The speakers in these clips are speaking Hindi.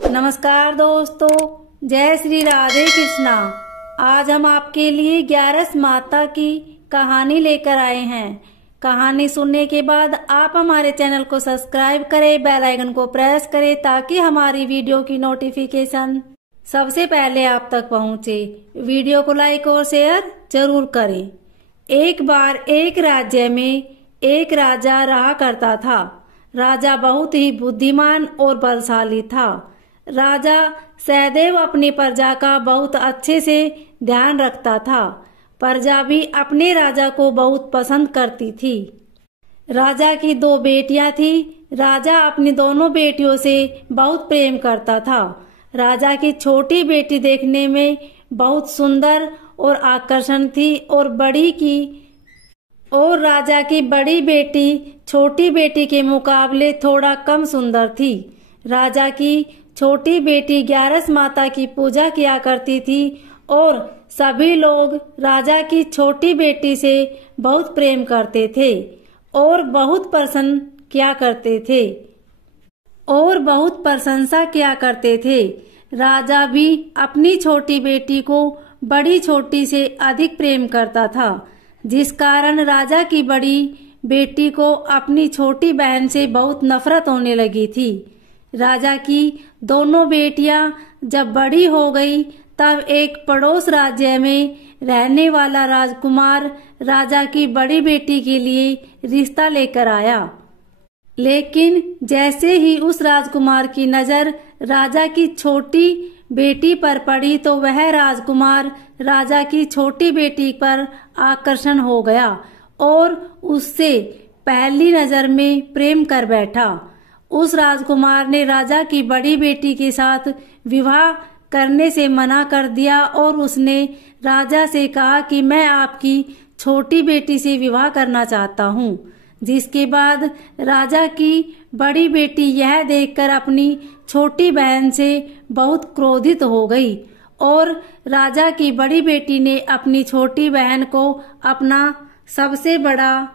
नमस्कार दोस्तों, जय श्री राधे कृष्णा। आज हम आपके लिए 11 माता की कहानी लेकर आए हैं। कहानी सुनने के बाद आप हमारे चैनल को सब्सक्राइब करें, बेल आइकन को प्रेस करें ताकि हमारी वीडियो की नोटिफिकेशन सबसे पहले आप तक पहुंचे। वीडियो को लाइक और शेयर जरूर करें। एक बार एक राज्य में एक राजा रहा करता था। राजा बहुत ही बुद्धिमान और बलशाली था। राजा सदैव अपनी प्रजा का बहुत अच्छे से ध्यान रखता था। प्रजा भी अपने राजा को बहुत पसंद करती थी। राजा की 2 बेटियां थी। राजा अपनी दोनों बेटियों से बहुत प्रेम करता था। राजा की छोटी बेटी देखने में बहुत सुंदर और आकर्षण थी और राजा की बड़ी बेटी छोटी बेटी के मुकाबले थोड़ा कम सुंदर थी। राजा की छोटी बेटी 11 माता की पूजा किया करती थी और सभी लोग राजा की छोटी बेटी से बहुत प्रेम करते थे और बहुत प्रशंसा किया करते थे। राजा भी अपनी छोटी बेटी को बड़ी छोटी से अधिक प्रेम करता था, जिस कारण राजा की बड़ी बेटी को अपनी छोटी बहन से बहुत नफरत होने लगी थी। राजा की दोनों बेटियां जब बड़ी हो गई तब एक पड़ोस राज्य में रहने वाला राजकुमार राजा की बड़ी बेटी के लिए रिश्ता लेकर आया। लेकिन जैसे ही उस राजकुमार की नजर राजा की छोटी बेटी पर पड़ी तो वह राजकुमार राजा की छोटी बेटी पर आकर्षण हो गया और उससे पहली नजर में प्रेम कर बैठा। उस राजकुमार ने राजा की बड़ी बेटी के साथ विवाह करने से मना कर दिया और उसने राजा से कहा कि मैं आपकी छोटी बेटी से विवाह करना चाहता हूँ। जिसके बाद राजा की बड़ी बेटी यह देखकर अपनी छोटी बहन से बहुत क्रोधित हो गई और राजा की बड़ी बेटी ने अपनी छोटी बहन को अपना सबसे बड़ा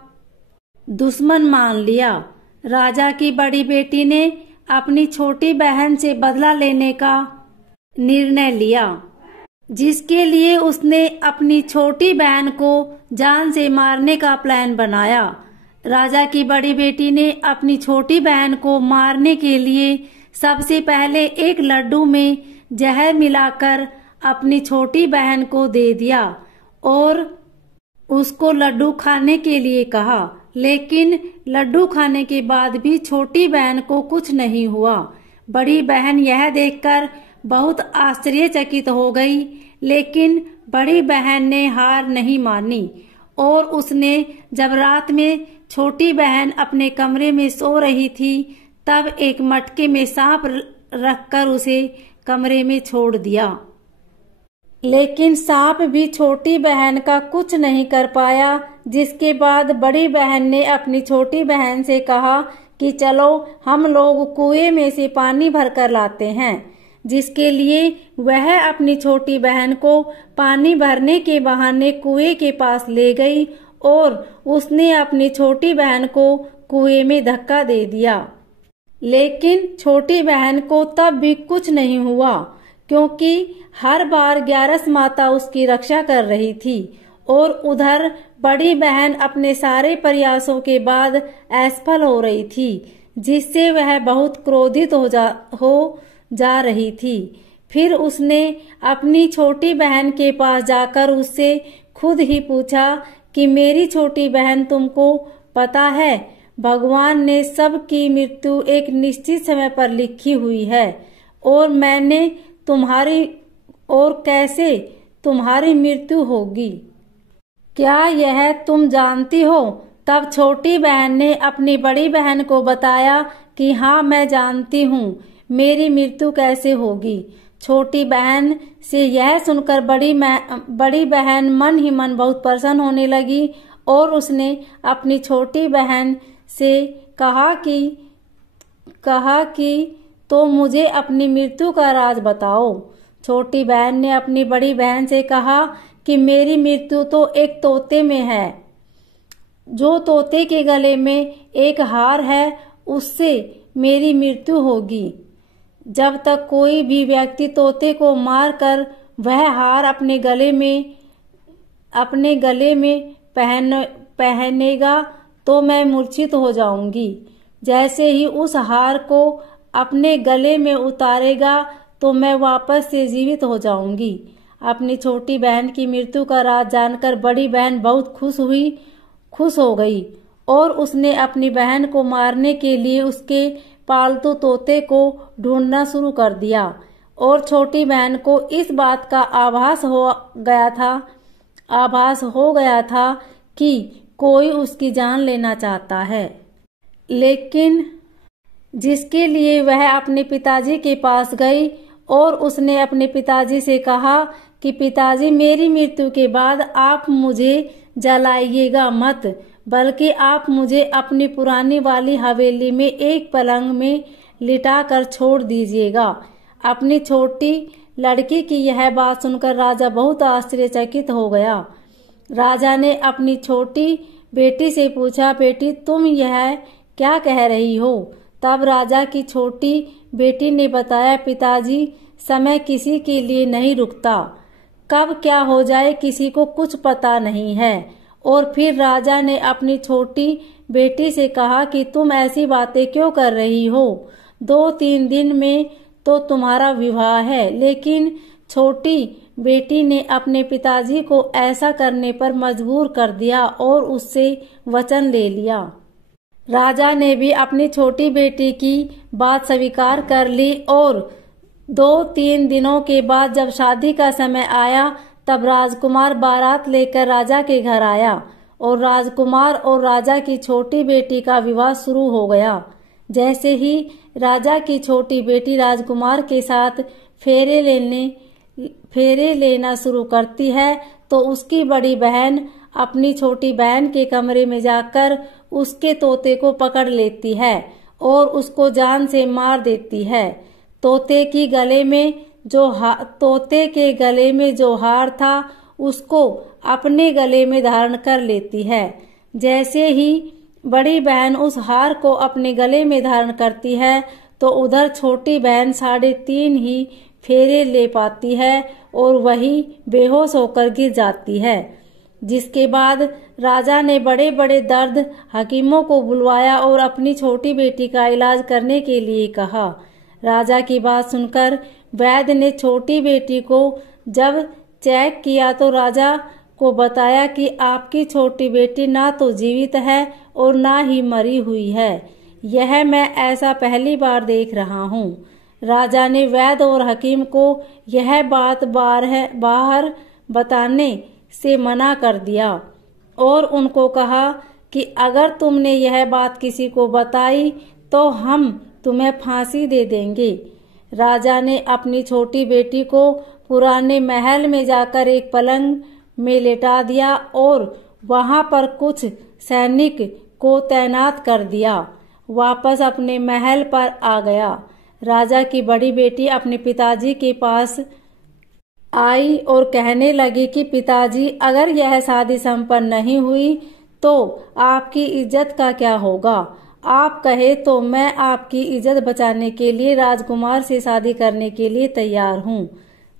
दुश्मन मान लिया। राजा की बड़ी बेटी ने अपनी छोटी बहन से बदला लेने का निर्णय लिया, जिसके लिए उसने अपनी छोटी बहन को जान से मारने का प्लान बनाया। राजा की बड़ी बेटी ने अपनी छोटी बहन को मारने के लिए सबसे पहले एक लड्डू में जहर मिलाकर अपनी छोटी बहन को दे दिया और उसको लड्डू खाने के लिए कहा। लेकिन लड्डू खाने के बाद भी छोटी बहन को कुछ नहीं हुआ। बड़ी बहन यह देखकर बहुत आश्चर्यचकित हो गई, लेकिन बड़ी बहन ने हार नहीं मानी और उसने जब रात में छोटी बहन अपने कमरे में सो रही थी तब एक मटके में सांप रखकर उसे कमरे में छोड़ दिया। लेकिन सांप भी छोटी बहन का कुछ नहीं कर पाया। जिसके बाद बड़ी बहन ने अपनी छोटी बहन से कहा कि चलो हम लोग कुएं में से पानी भरकर लाते हैं। जिसके लिए वह अपनी छोटी बहन को पानी भरने के बहाने कुएं के पास ले गई और उसने अपनी छोटी बहन को कुएं में धक्का दे दिया। लेकिन छोटी बहन को तब भी कुछ नहीं हुआ, क्योंकि हर बार 11 माता उसकी रक्षा कर रही थी और उधर बड़ी बहन अपने सारे प्रयासों के बाद असफल हो रही थी, जिससे वह बहुत क्रोधित हो जा रही थी। फिर उसने अपनी छोटी बहन के पास जाकर उससे खुद ही पूछा कि मेरी छोटी बहन, तुमको पता है भगवान ने सबकी मृत्यु एक निश्चित समय पर लिखी हुई है और कैसे तुम्हारी मृत्यु होगी, क्या यह तुम जानती हो? तब छोटी बहन ने अपनी बड़ी बहन को बताया कि हाँ, मैं जानती हूँ मेरी मृत्यु कैसे होगी। छोटी बहन से यह सुनकर बड़ी बहन मन ही मन बहुत प्रसन्न होने लगी और उसने अपनी छोटी बहन से कहा कि तो मुझे अपनी मृत्यु का राज बताओ। छोटी बहन ने अपनी बड़ी बहन से कहा कि मेरी मृत्यु तो एक तोते में है। जो तोते के गले में एक हार है उससे मेरी मृत्यु होगी। जब तक कोई भी व्यक्ति तोते को मारकर वह हार अपने गले में पहनेगा तो मैं मूर्छित हो जाऊंगी। जैसे ही उस हार को अपने गले में उतारेगा तो मैं वापस से जीवित हो जाऊंगी। अपनी छोटी बहन की मृत्यु का राज जानकर बड़ी बहन बहुत खुश हो गई और उसने अपनी बहन को मारने के लिए उसके पालतू तोते को ढूंढना शुरू कर दिया और छोटी बहन को इस बात का आभास हो गया था कि कोई उसकी जान लेना चाहता है, लेकिन जिसके लिए वह अपने पिताजी के पास गई और उसने अपने पिताजी से कहा कि पिताजी, मेरी मृत्यु के बाद आप मुझे जलाइएगा मत, बल्कि आप मुझे अपनी पुरानी वाली हवेली में एक पलंग में लिटा कर छोड़ दीजिएगा। अपनी छोटी लड़की की यह बात सुनकर राजा बहुत आश्चर्यचकित हो गया। राजा ने अपनी छोटी बेटी से पूछा, बेटी तुम यह क्या कह रही हो? तब राजा की छोटी बेटी ने बताया, पिताजी, समय किसी के लिए नहीं रुकता, कब क्या हो जाए किसी को कुछ पता नहीं है। और फिर राजा ने अपनी छोटी बेटी से कहा कि तुम ऐसी बातें क्यों कर रही हो? 2-3 दिन में तो तुम्हारा विवाह है। लेकिन छोटी बेटी ने अपने पिताजी को ऐसा करने पर मजबूर कर दिया और उससे वचन ले लिया। राजा ने भी अपनी छोटी बेटी की बात स्वीकार कर ली और 2-3 दिनों के बाद जब शादी का समय आया तब राजकुमार बारात लेकर राजा के घर आया और राजकुमार और राजा की छोटी बेटी का विवाह शुरू हो गया। जैसे ही राजा की छोटी बेटी राजकुमार के साथ फेरे लेना शुरू करती है तो उसकी बड़ी बहन अपनी छोटी बहन के कमरे में जाकर उसके तोते को पकड़ लेती है और उसको जान से मार देती है। तोते के गले में जो हार था उसको अपने गले में धारण कर लेती है। जैसे ही बड़ी बहन उस हार को अपने गले में धारण करती है तो उधर छोटी बहन 3.5 ही फेरे ले पाती है और वही बेहोश होकर गिर जाती है। जिसके बाद राजा ने बड़े बड़े दर्द हकीमों को बुलवाया और अपनी छोटी बेटी का इलाज करने के लिए कहा। राजा की बात सुनकर वैद्य ने छोटी बेटी को जब चेक किया तो राजा को बताया कि आपकी छोटी बेटी ना तो जीवित है और ना ही मरी हुई है। यह मैं ऐसा पहली बार देख रहा हूँ। राजा ने वैद्य और हकीम को यह बात बाहर बताने से मना कर दिया और उनको कहा कि अगर तुमने यह बात किसी को बताई तो हम तुम्हें फांसी दे देंगे। राजा ने अपनी छोटी बेटी को पुराने महल में जाकर एक पलंग में लेटा दिया और वहां पर कुछ सैनिक को तैनात कर दिया। वापस अपने महल पर आ गया। राजा की बड़ी बेटी अपने पिताजी के पास आई और कहने लगी कि पिताजी, अगर यह शादी संपन्न नहीं हुई तो आपकी इज्जत का क्या होगा? आप कहे तो मैं आपकी इज्जत बचाने के लिए राजकुमार से शादी करने के लिए तैयार हूँ।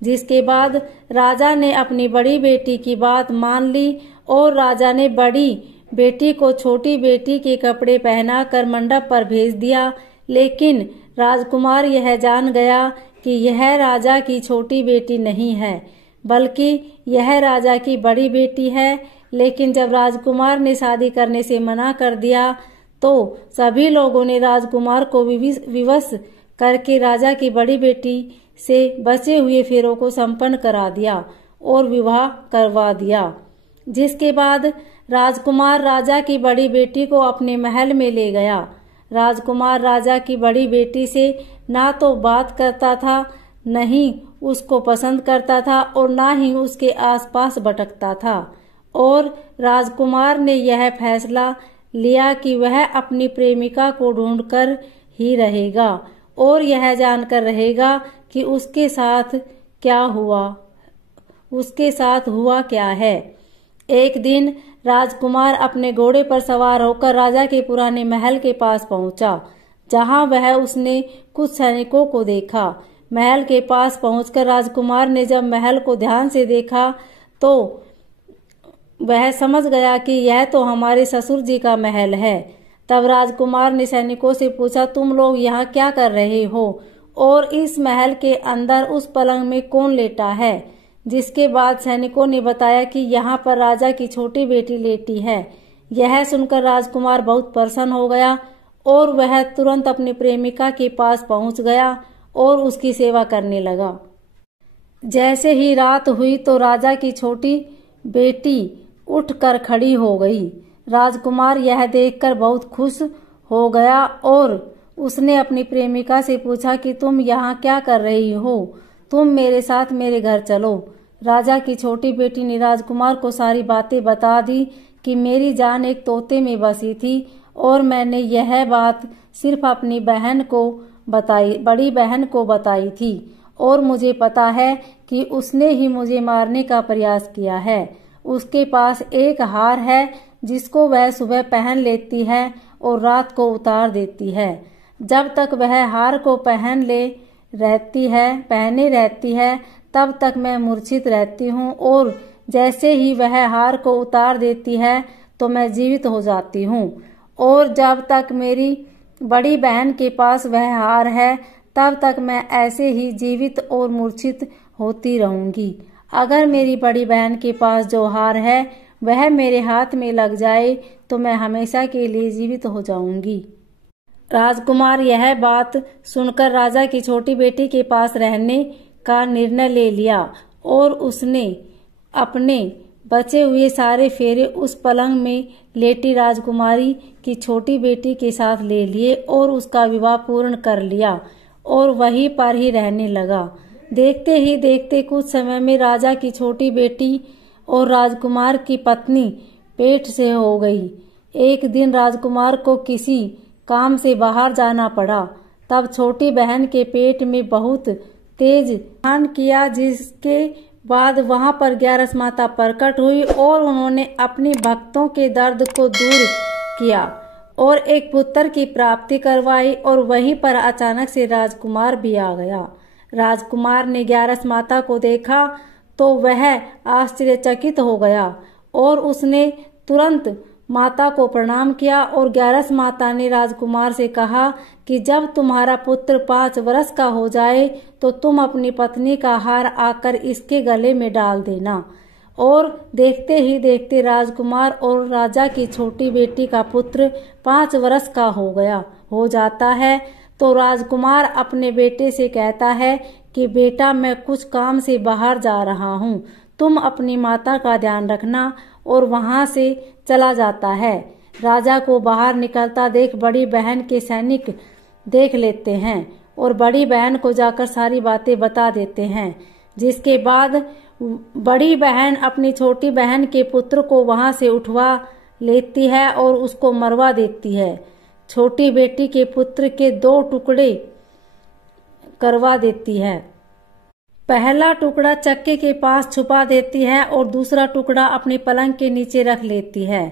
जिसके बाद राजा ने अपनी बड़ी बेटी की बात मान ली और राजा ने बड़ी बेटी को छोटी बेटी के कपड़े पहनाकर मंडप पर भेज दिया। लेकिन राजकुमार यह जान गया कि यह राजा की छोटी बेटी नहीं है, बल्कि यह राजा की बड़ी बेटी है। लेकिन जब राजकुमार ने शादी करने से मना कर दिया तो सभी लोगों ने राजकुमार को विवश करके राजा की बड़ी बेटी से बचे हुए फेरों को संपन्न करा दिया और विवाह करवा दिया। जिसके बाद राजकुमार राजा की बड़ी बेटी को अपने महल में ले गया। राजकुमार राजा की बड़ी बेटी से ना तो बात करता था, नहीं उसको पसंद करता था और ना ही उसके आसपास भटकता था। और राजकुमार ने यह फैसला लिया कि वह अपनी प्रेमिका को ढूंढकर ही रहेगा और यह जानकर रहेगा कि उसके साथ हुआ क्या है। एक दिन राजकुमार अपने घोड़े पर सवार होकर राजा के पुराने महल के पास पहुंचा। जहां वह उसने कुछ सैनिकों को देखा। महल के पास पहुंचकर राजकुमार ने जब महल को ध्यान से देखा तो वह समझ गया कि यह तो हमारे ससुर जी का महल है। तब राजकुमार ने सैनिकों से पूछा, तुम लोग यहाँ क्या कर रहे हो और इस महल के अंदर उस पलंग में कौन लेटा है? जिसके बाद सैनिकों ने बताया कि यहाँ पर राजा की छोटी बेटी लेटी है। यह सुनकर राजकुमार बहुत प्रसन्न हो गया और वह तुरंत अपनी प्रेमिका के पास पहुंच गया और उसकी सेवा करने लगा। जैसे ही रात हुई तो राजा की छोटी बेटी उठकर खड़ी हो गई। राजकुमार यह देखकर बहुत खुश हो गया और उसने अपनी प्रेमिका से पूछा कि तुम यहाँ क्या कर रही हो? तुम मेरे साथ मेरे घर चलो। राजा की छोटी बेटी ने राजकुमार को सारी बातें बता दी कि मेरी जान एक तोते में बसी थी और मैंने यह बात सिर्फ अपनी बहन को बताई, बड़ी बहन को बताई थी और मुझे पता है कि उसने ही मुझे मारने का प्रयास किया है। उसके पास एक हार है जिसको वह सुबह पहन लेती है और रात को उतार देती है। जब तक वह हार को पहने रहती है तब तक मैं मूर्छित रहती हूँ और जैसे ही वह हार को उतार देती है तो मैं जीवित हो जाती हूँ और जब तक मेरी बड़ी बहन के पास वह हार है तब तक मैं ऐसे ही जीवित और मूर्छित होती रहूंगी। अगर मेरी बड़ी बहन के पास जो हार है वह मेरे हाथ में लग जाए तो मैं हमेशा के लिए जीवित हो जाऊंगी। राजकुमार यह बात सुनकर राजा की छोटी बेटी के पास रहने का निर्णय ले लिया और उसने अपने बचे हुए सारे फेरे उस पलंग में लेटी राजकुमारी की छोटी बेटी के साथ ले लिए और उसका विवाह पूर्ण कर लिया और वहीं पर ही रहने लगा। देखते ही देखते कुछ समय में राजा की छोटी बेटी और राजकुमार की पत्नी पेट से हो गई। एक दिन राजकुमार को किसी काम से बाहर जाना पड़ा। तब छोटी बहन के पेट में बहुत तेज तूफान किया, जिसके बाद वहां पर ग्यारस माता प्रकट हुई और उन्होंने अपने भक्तों के दर्द को दूर किया और एक पुत्र की प्राप्ति करवाई और वहीं पर अचानक से राजकुमार भी आ गया। राजकुमार ने ग्यारस माता को देखा तो वह आश्चर्यचकित हो गया और उसने तुरंत माता को प्रणाम किया और ग्यारस माता ने राजकुमार से कहा कि जब तुम्हारा पुत्र 5 वर्ष का हो जाए तो तुम अपनी पत्नी का हार आकर इसके गले में डाल देना। और देखते ही देखते राजकुमार और राजा की छोटी बेटी का पुत्र 5 वर्ष का हो जाता है। तो राजकुमार अपने बेटे से कहता है कि बेटा, मैं कुछ काम से बाहर जा रहा हूँ, तुम अपनी माता का ध्यान रखना, और वहां से चला जाता है। राजा को बाहर निकलता देख बड़ी बहन के सैनिक देख लेते हैं और बड़ी बहन को जाकर सारी बातें बता देते हैं। जिसके बाद बड़ी बहन अपनी छोटी बहन के पुत्र को वहां से उठवा लेती है और उसको मरवा देती है। छोटी बेटी के पुत्र के 2 टुकड़े करवा देती है। पहला टुकड़ा चक्के के पास छुपा देती है और दूसरा टुकड़ा अपने पलंग के नीचे रख लेती है।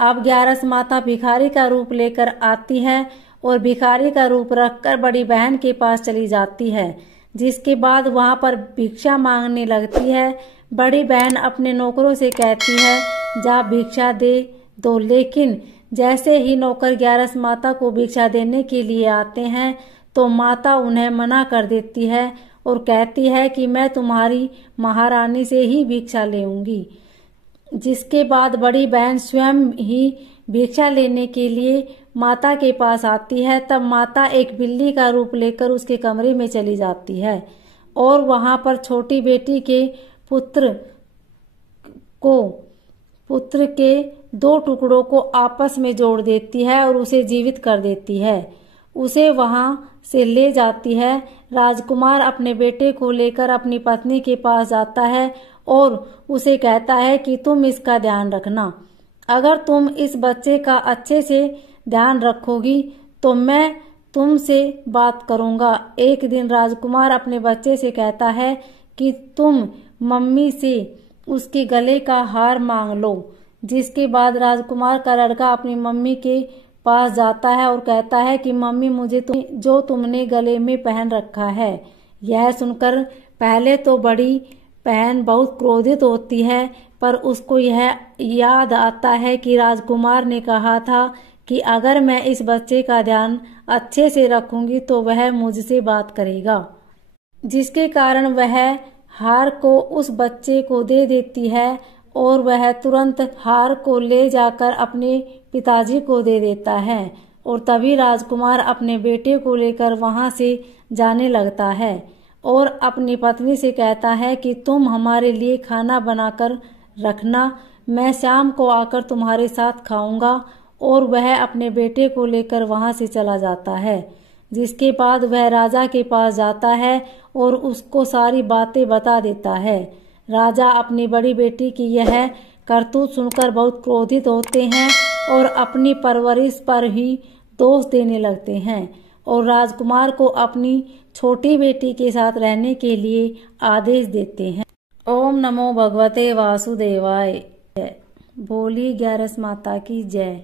अब ग्यारस माता भिखारी का रूप लेकर आती है और भिखारी का रूप रखकर बड़ी बहन के पास चली जाती है। जिसके बाद वहां पर भिक्षा मांगने लगती है। बड़ी बहन अपने नौकरों से कहती है, जा भिक्षा दे दो, लेकिन जैसे ही नौकर ग्यारस माता को भिक्षा देने के लिए आते हैं तो माता उन्हें मना कर देती है और कहती है कि मैं तुम्हारी महारानी से ही भिक्षा लेऊंगी। जिसके बाद बड़ी बहन स्वयं ही भिक्षा लेने के लिए माता के पास आती है। तब माता एक बिल्ली का रूप लेकर उसके कमरे में चली जाती है और वहां पर छोटी बेटी के पुत्र के 2 टुकड़ों को आपस में जोड़ देती है और उसे जीवित कर देती है। उसे वहां से ले जाती है। राजकुमार अपने बेटे को लेकर अपनी पत्नी के पास जाता है और उसे कहता है कि तुम इसका ध्यान रखना। अगर तुम इस बच्चे का अच्छे से ध्यान रखोगी तो मैं तुमसे बात करूंगा। एक दिन राजकुमार अपने बच्चे से कहता है कि तुम मम्मी से उसके गले का हार मांग लो। जिसके बाद राजकुमार का लड़का अपनी मम्मी के पास जाता है और कहता है कि मम्मी मुझे जो तुमने गले में पहन रखा है। यह सुनकर पहले तो बड़ी बहन बहुत क्रोधित होती है, पर उसको यह याद आता है कि राजकुमार ने कहा था कि अगर मैं इस बच्चे का ध्यान अच्छे से रखूंगी तो वह मुझसे बात करेगा, जिसके कारण वह हार को उस बच्चे को दे देती है और वह तुरंत हार को ले जाकर अपने पिताजी को दे देता है। और तभी राजकुमार अपने बेटे को लेकर वहां से जाने लगता है और अपनी पत्नी से कहता है कि तुम हमारे लिए खाना बनाकर रखना, मैं शाम को आकर तुम्हारे साथ खाऊंगा। और वह अपने बेटे को लेकर वहां से चला जाता है, जिसके बाद वह राजा के पास जाता है और उसको सारी बातें बता देता है। राजा अपनी बड़ी बेटी की यह करतूत सुनकर बहुत क्रोधित होते हैं और अपनी परवरिश पर ही दोष देने लगते हैं और राजकुमार को अपनी छोटी बेटी के साथ रहने के लिए आदेश देते हैं। ओम नमो भगवते वासुदेवाय। बोली ग्यारस माता की जय।